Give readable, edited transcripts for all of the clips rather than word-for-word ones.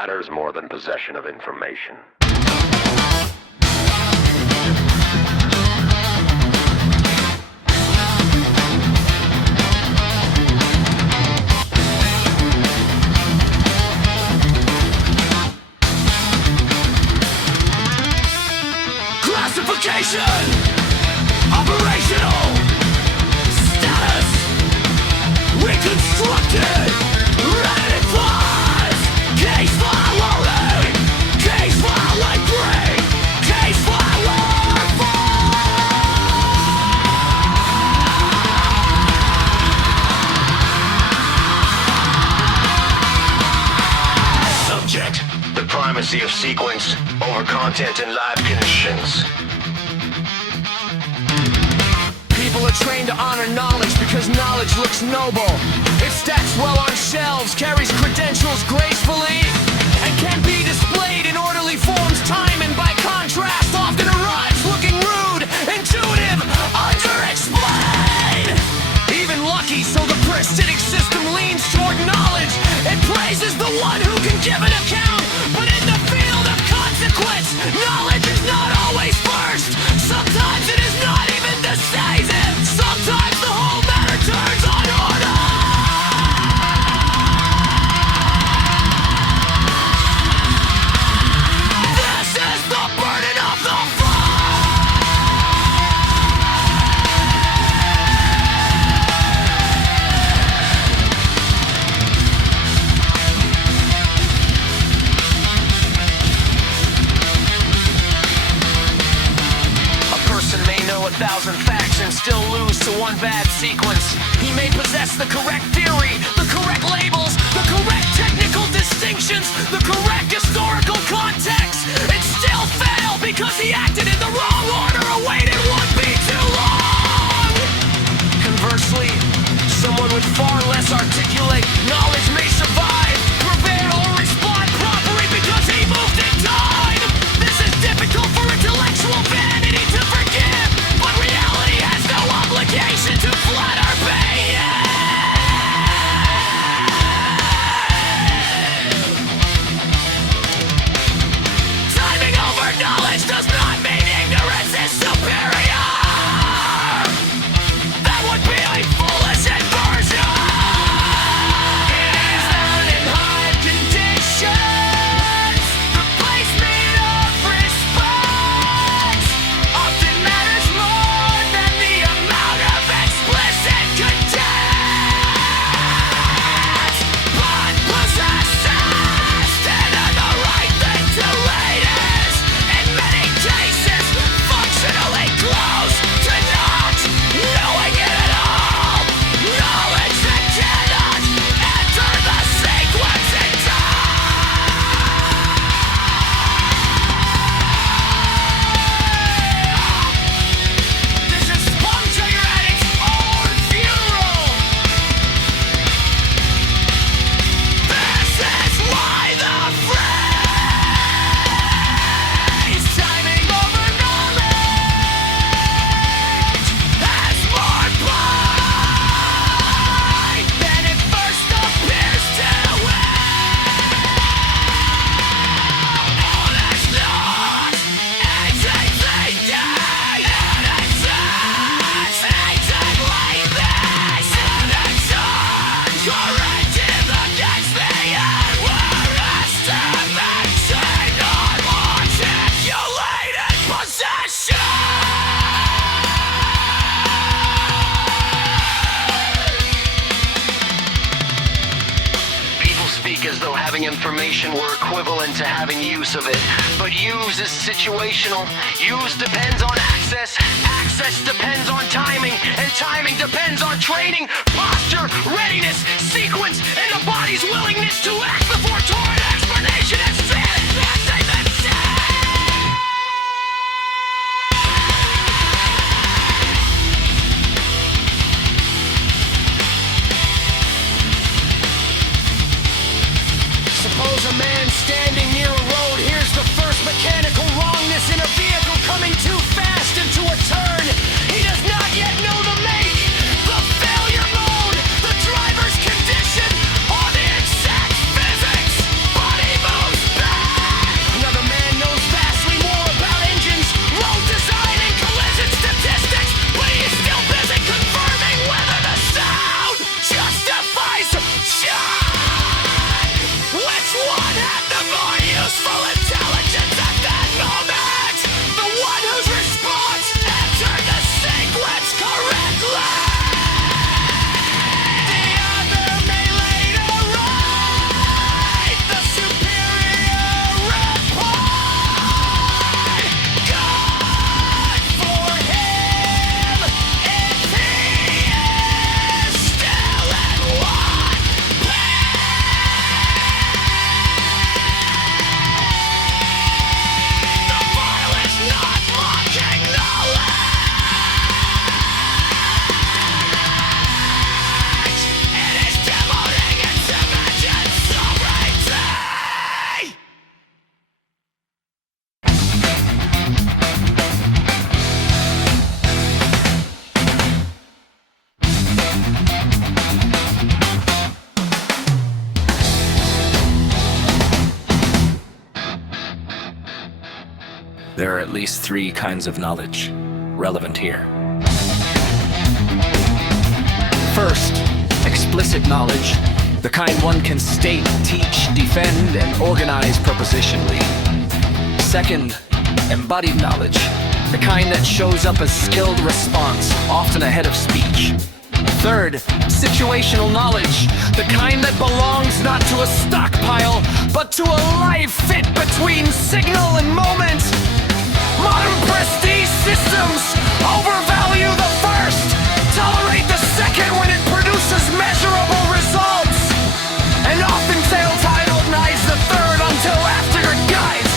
matters more than possession of information. Classification, operational status, reconstructed, ready class, case file loading, case file like green, case file Subject, the primacy of sequence over content in live conditions. People are trained to honor knowledge because knowledge looks noble. It stacks well on shelves, carries credentials gracefully, and can be displayed in orderly forms. Time and by contrast often arrives looking rude, intuitive, underexplained. Even lucky, so the parasitic system leans toward knowledge. It praises the one who can give an account, but in the field of consequence, knowledge is not always first. Sometimes it is not even decisive. Sometimes the whole matter turns on order. This is the burden of the know 1,000 facts and still lose to one bad sequence. He may possess the correct theory, the correct labels, the correct technical distinctions, the correct historical context, and still fail because he acted in the wrong order or waited one beat too long. Conversely, someone with far less articulate knowledge may survive, prevail, or respond properly because he moved in time. This is difficult for intellectual vanity to forgive. Reality has no obligation to flatter me. Timing over knowledge does not mean ignorance is superior. That would be a foolish inversion. It is not in high conditions. The placement of respect often matters more than the amount of explicit content. But possesses and are the right thing to rate is, in many cases, functionally close to not knowing it at all. Knowledge that cannot enter the sequence in time. This is Spontaneous at its own funeral. This is why the phrase timing over knowledge has more bite than it first appears to it. Oh, there's not anything dead, and it's exactly this, and it's corrective against the unwarranted unarticulated possession. People speak as though having information were equivalent to having use of it. But use is situational. Use depends on access. Access depends on timing. And timing depends on training, posture, readiness, sequence, and the body's willingness to act before toward explanation and sanity. Suppose a man standing near a road hears the first mechanical wrongness in a vehicle coming too fast into a turn. He does not yet know the make, the failure mode, the driver's condition, or the exact physics. There are at least 3 kinds of knowledge relevant here. First, explicit knowledge, the kind one can state, teach, defend, and organize propositionally. Second, embodied knowledge, the kind that shows up as skilled response, often ahead of speech. Third, situational knowledge, the kind that belongs not to a stockpile, but to a life fit between signal and moment. Modern prestige systems overvalue the first, tolerate the second when it produces measurable results, and often fail to idolize the third until after it dies.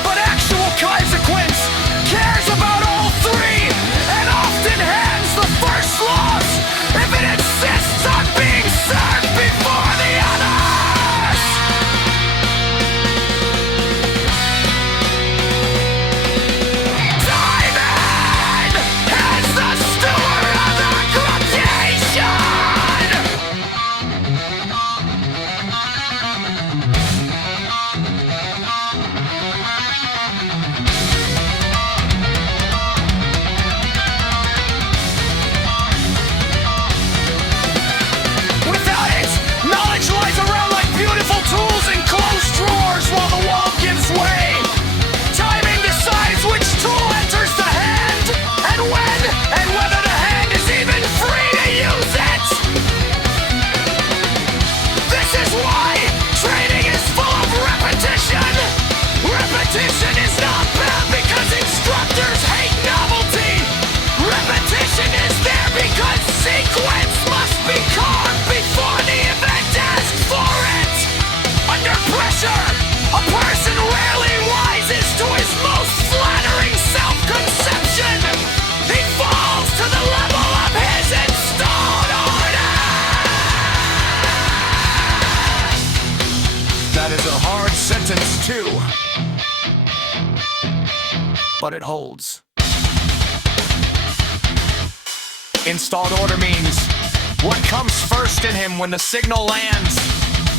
But actual consequence cares about all 3 and often hands the first laws if it insists on being served before the others. Timon is the steward of the creation. Without it, knowledge lies around like beautiful tools in closed drawers while the wall gives way. Timing decides which tool enters the hand, and when, and whether the hand is even free to use it. This is why training is full of repetition. Repetition is not bad because instructors hate novelty. Repetition is there because sequence must be carved before the event asks for it. Under pressure, a person rarely rises to his most flattering self-conception. He falls to the level of his installed order. That is a hard sentence too, but it holds. Installed order means what comes first in him when the signal lands.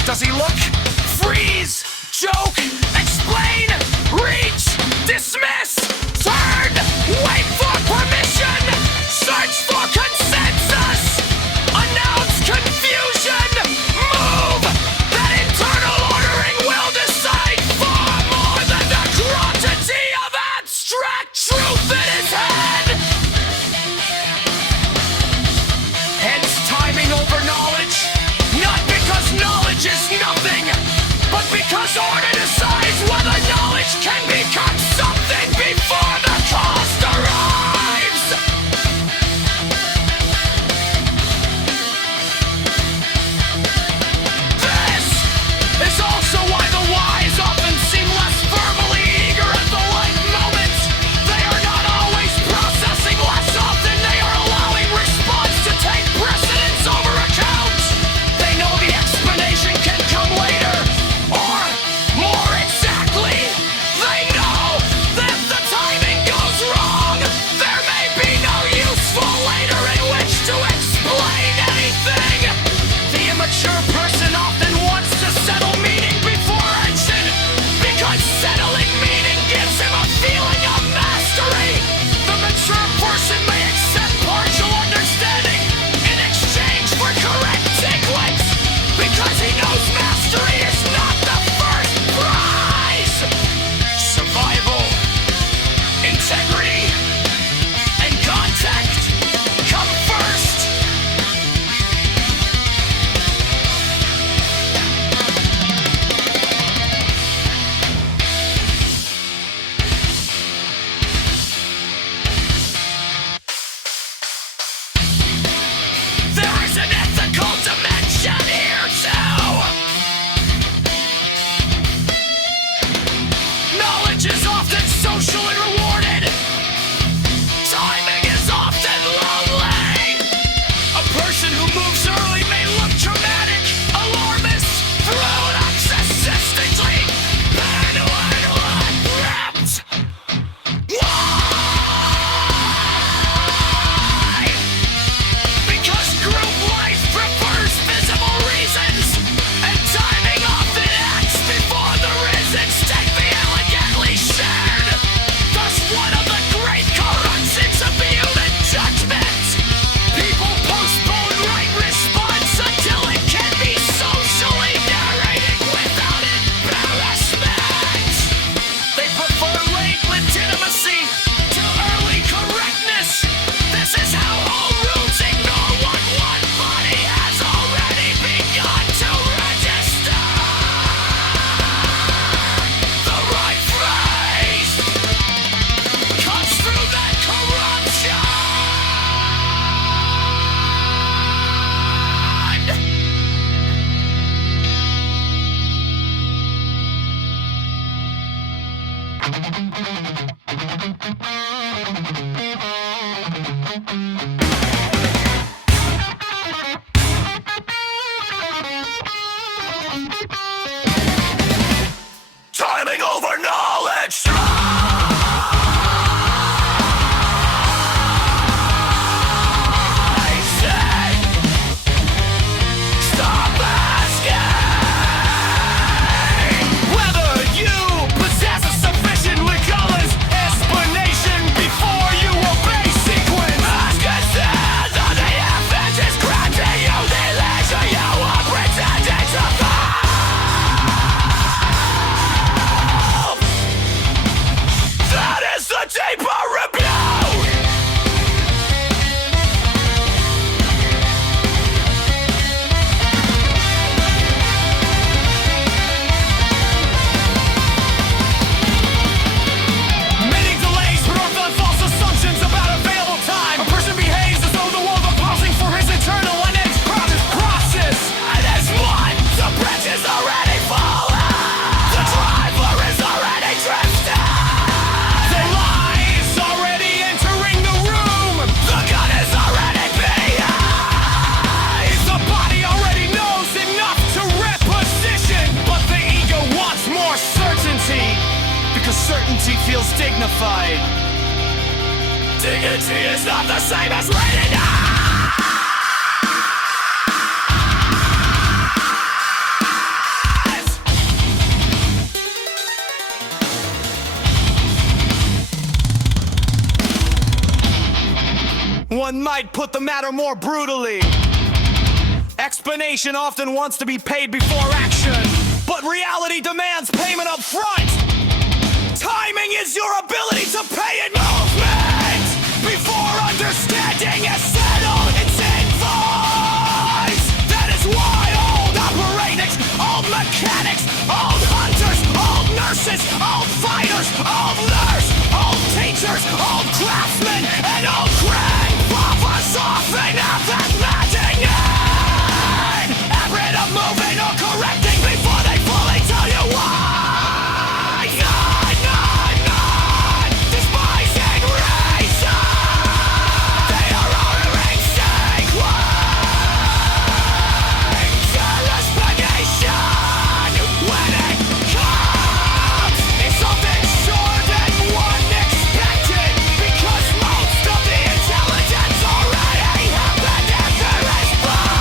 Does he look, freeze, joke, explain, reach, dismiss, turn, wait for permission, search for consensus, announce confusion, move? That internal ordering will decide far more than the quantity of abstract truth in his head. Hence timing over knowledge, not because knowledge is nothing, but because order decides whether knowledge can become something before the cost arrives. This is also why the wise often seem less verbally eager at the right moment. They are not always processing, less often they are allowing response to take precedence over account. They know the explanation can come later, or more exactly, they know that if the timing goes wrong, there may be no useful later in which to explain anything. The immature person often wants to settle meaning before action, because settling meaning gives him a feeling of mastery. The mature person may accept partial understanding in exchange for correct sequence, because he knows mastery is not the first prize. Survival, integrity, and contact come first. There is an ethical dimension here too. Knowledge is often social and rewarded. Timing is often lonely. A person who moves early may look dramatic, alarmist, thrown narcissistically, paranoid, wrapped. Why? Because group life prefers visible reasons, and timing often acts before the reasons take the elegantly shared. Timing over knowledge. I said, stop asking whether you possess a sufficiently colors explanation before you obey sequence. Ask instead of the adventures granting you the leisure you are pretending to find. That is the deeper rebuke. Many delays put on false assumptions about available time. A person behaves as though the world are pausing for his eternal and its process. And as one, the bridge is already fallen. The driver is already drifting. The lie is already entering the room. The gun is already behind. The body already knows enough to reposition. But the ego wants more certainty. Because certainty feels dignified. Dignity is not the same as readiness. One might put the matter more brutally. Explanation often wants to be paid before action, but reality demands payment up front. Timing is your ability to pay in movement before understanding is settled its invoice. That is why old operatics, old mechanics, old hunters, old nurses, old fighters, old nurse, old teachers, old craftsmen, and old crane papas often have that magic in habit of moving or correcting before they fully tell you why. Despising reason, they are honoring sequence. Explanation, when it comes, is something short than one expected. Because most of the intelligence already happened and there is buzz.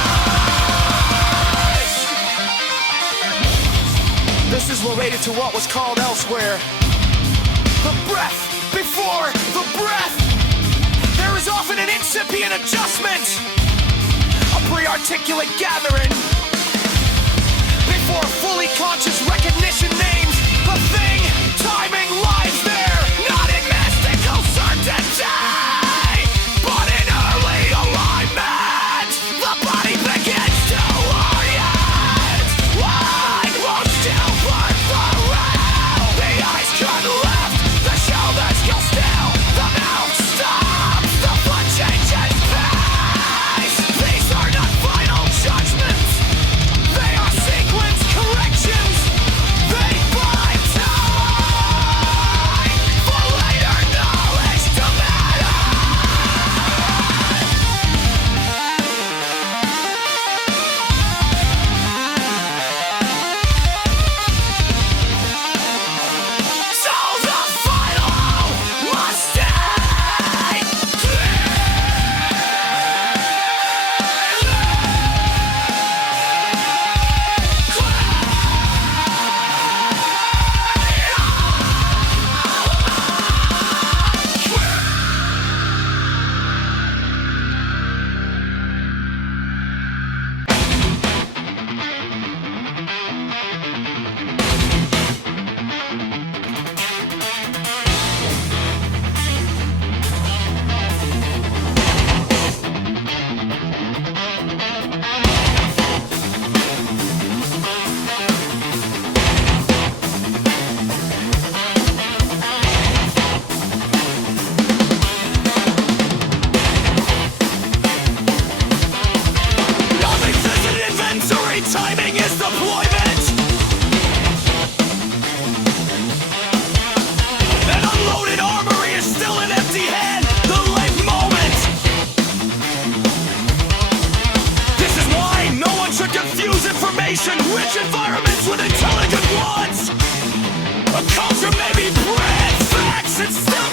This is related to what was called elsewhere the breath before the breath. There is often an incipient adjustment, a pre-articulate gathering, before fully conscious recognition names the thing. Timing lies there, not in mystical certainty, but in early alignment. The body begins to orient. One won't still perforate. The eyes turn left, the shoulders go still, the mouth stops, the foot changes pace. These are not final judgments, they are sequence corrections. They buy time.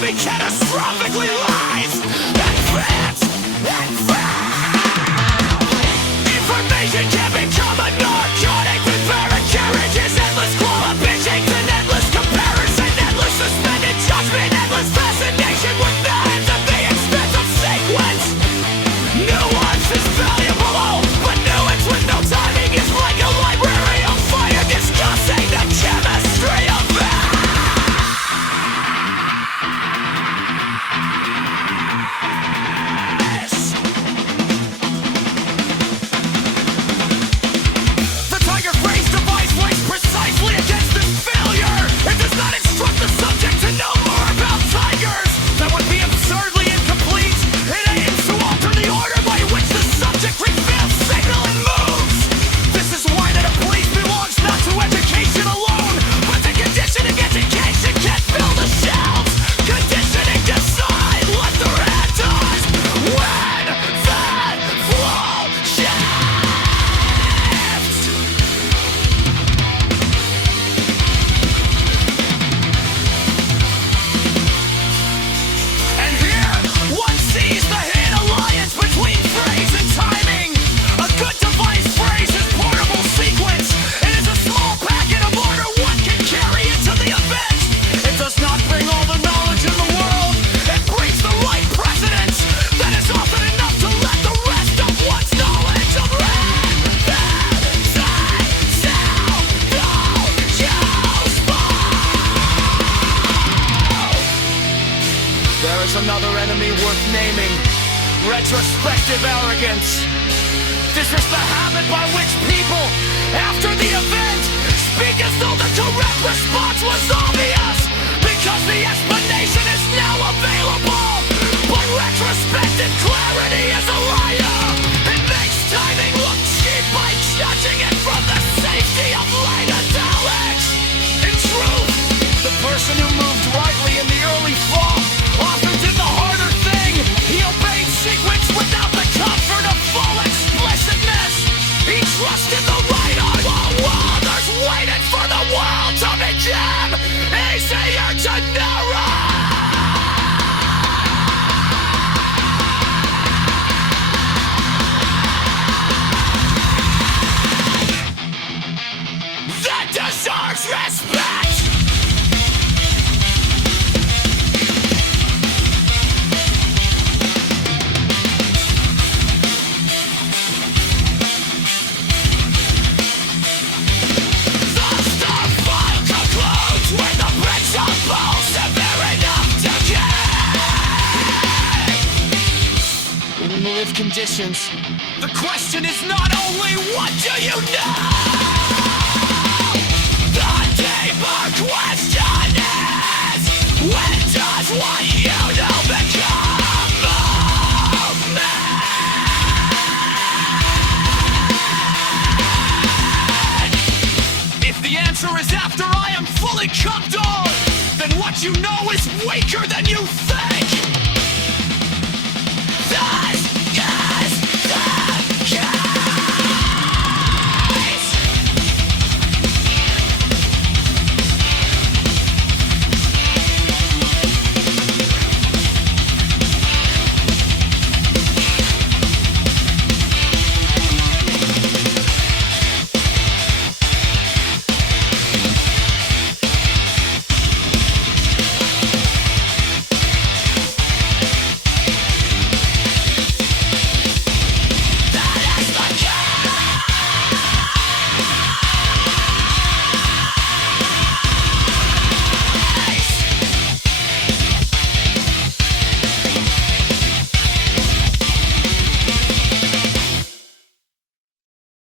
be catastrophically lies and fast and foul. Information can become a narcotic with barren carriages, endless claw bitching, and endless comparison, endless suspended judgment, endless fascination with the ends of the expense of sequence. Nuance is valuable, but nuance with no timing is like a library of fire discussing the chemistry of the Tiger Phrase device works precisely against this failure. It does not instruct the subject to know more about tigers. That would be absurdly incomplete. It aims to alter the order by which the subject reveals signal and moves. This is why that a police belongs not to education alone, but to conditioning. Education can't fill the shelves. Conditioning decide what the red does when that flow shifts. And here, one sees the hidden alliance between phrase and timing. A good device phrase is portable sequence. It is a small packet of order one can carry into the event. It does not bring all the knowledge in the world. It brings the right precedence. That is often enough to let the rest of one's knowledge of There is another enemy worth naming: retrospective arrogance. This is the habit by which people, after the event, speak as though the correct response was obvious, because the explanation is now available. But retrospective clarity is a liar. It makes timing look cheap by judging it from the safety of light italics. In truth, the person who moved rightly in the early fall often did the harder thing. He obeyed sequence without the comfort of full explicitness. He trusted the right on while others waited for the world to begin. Easier to narrow. That deserves respect. The star file concludes when the bridge unfolds severe enough to gain. In live conditions, the question is not only what do you know? The deeper question is, when does what you know become movement? If the answer is after I am fully cooked on, then what you know is weaker than you think.